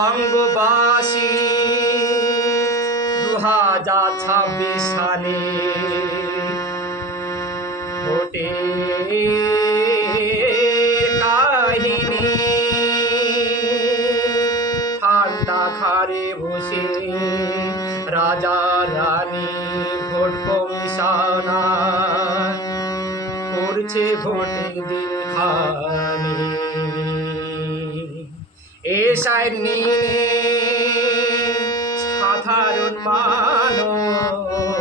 বঙ্গবাসী 2026 সালে ভোটে কাহিনী ঠান্ডা ঘরে বসে রাজা রানী ভোট কমিশনার করছে ভোটের দিন খানি এসাই নিয়ে সাধারণ মানুষ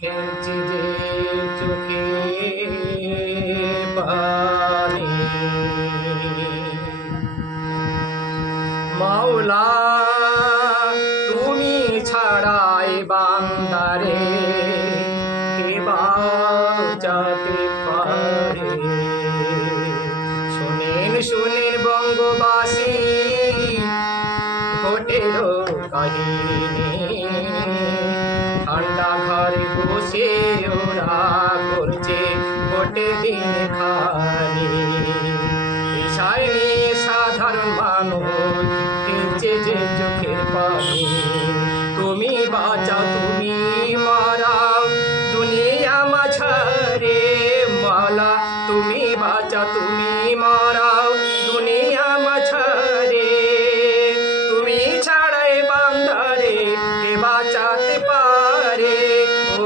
ফেলছে যে চোখে পানি মাওলা তুমি ছাড়াই বান্দারে কে বাঁচাতে পারে শুনেন বঙ্গবাসী ভোটের কাহিনী ঠান্ডা ঘরে বসে ওরা করছে ভোটের দিন খানি বিষয় নিয়ে সাধারণ মানুষ ফেলছে যে চোখের পানি তুমি বাঁচাও তুমি মারাও দুনিয়া মাঝারে মালা তুমি বাঁচাও তুমি মারাও দুনিয়া মাঝারে তুমি ছাড়াই বান্দারে কে বাঁচাতে পারে ও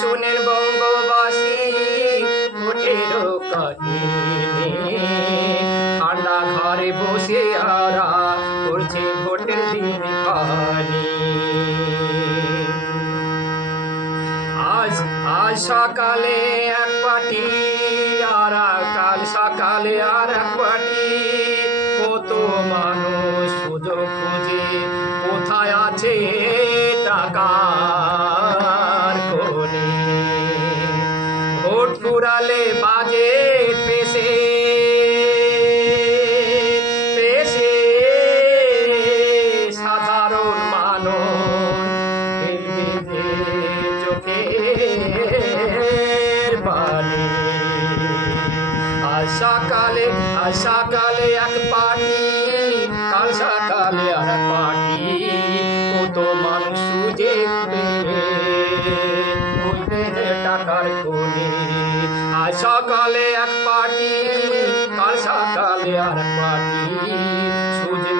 শুনেন বঙ্গবাসী ভোটের কাহিনী ঠান্ডা ঘরে বসে আরা করছে ভোটের দিন খানি আজ সকালে এক পার্টি আর কাল সকালে আর এক পার্টি কত মানুষ সুযোগ খুঁজে কোথায় আছে টাকার কোণে ভোট ফুরালে বাজেট পেশে সাধারণ মানুষ চোখের পানি আজ সকালে এক পার্টি কাল সকালে আর এক পার্টি কত মানুষ সুজে টাকার কোণে আজ সকালে এক পার্টি কাল সকালে আর এক পার্টি সুজে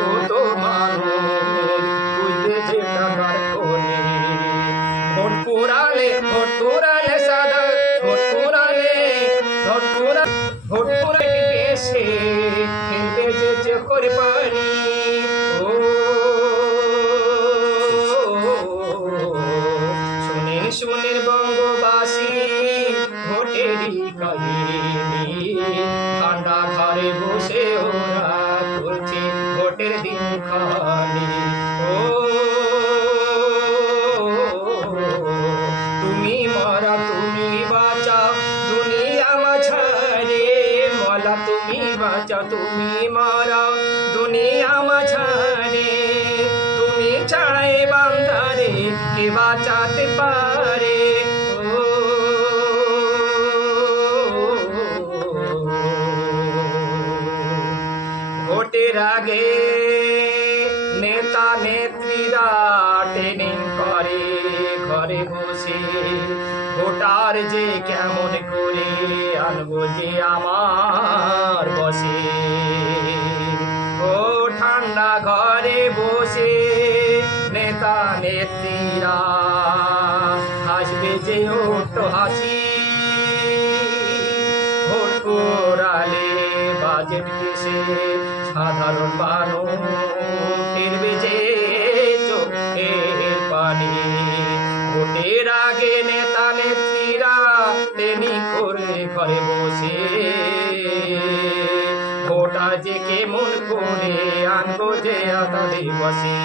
কত মানুষ বুঝতেছে টাকার কোণে ভোট পুরালে সাদা ভোট পুরালে পেশে ফেলতে যে চোখের পানি ও শুনেন বঙ্গবাসী ভোটেরই কাহিনী ঠান্ডা ঘরে বসে ওরা করছে ভোটের দিন খানি ও তুমি মারা তুমি বাঁচাও দুনিয়া মাঝারে মালা তুমি বাঁচাও তুমি মারাও দুনিয়া মাঝারে তুমি ছাড়াই বান্দারে কে বাঁচাতে পারে ও ভোটের আগে নেতা নেত্রীরা ট্রেনিং করে ঘরে বসে ভোটার যে কেমন করে আনবো যে আমার বসে ও ঠান্ডা ঘরে বসে নেতা নেত্রীরা হাসবে যে ওটো হাসি ভোট করালে বাজেট পেশে সাধারণ মানুষ ফিরবে যে চোখের পানি ভোটের আগে নেতা নেত্রীরা তেমনি করে ঘরে বসে ভোটা যে কেমন করে আনবো যে তাদের বসে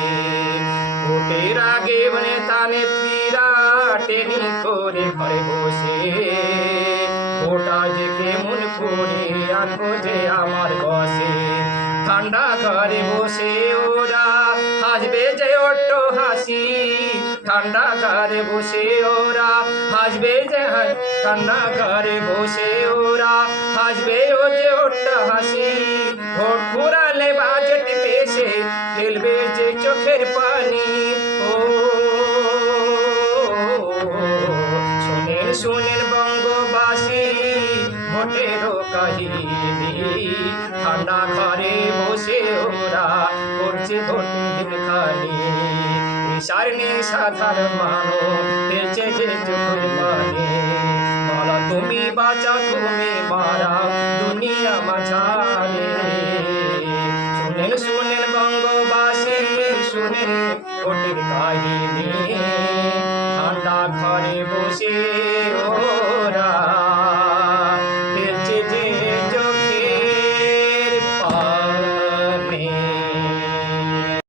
ভোটের আগে নেতা নেত্রীরা টেনি করে ঘরে বসে ভোটা যে কেমন করে আনবো যে আমার বসে ঠান্ডা ঘরে বসে ওরা হাসবে যে ওটো হাসি ঠান্ডা ঘরে বসে ওরা হাসবে যে ঠান্ডা ঘরে বসে ওরা হাসবে ও যে ওটা হাসি ভোট ফুরালে বাজেট পেশে ফেলবে যে চোখের পানি ও শোনেন শোনেন বঙ্গবাসী ভোটেরও কাহিনী ঠান্ডা ঘরে বসে ওরা করছে ভোটের দিন খালি সারণে সাধারণ মানব ফেলছে যে চোখের পানি বলা তুমি বাঁচা তুমি মারা দুনিয়া মাঝারে শুনেন শুনেন বঙ্গবাসী শুনেন ভোটের কাহিনী ঠান্ডা ঘরে বসে ওরা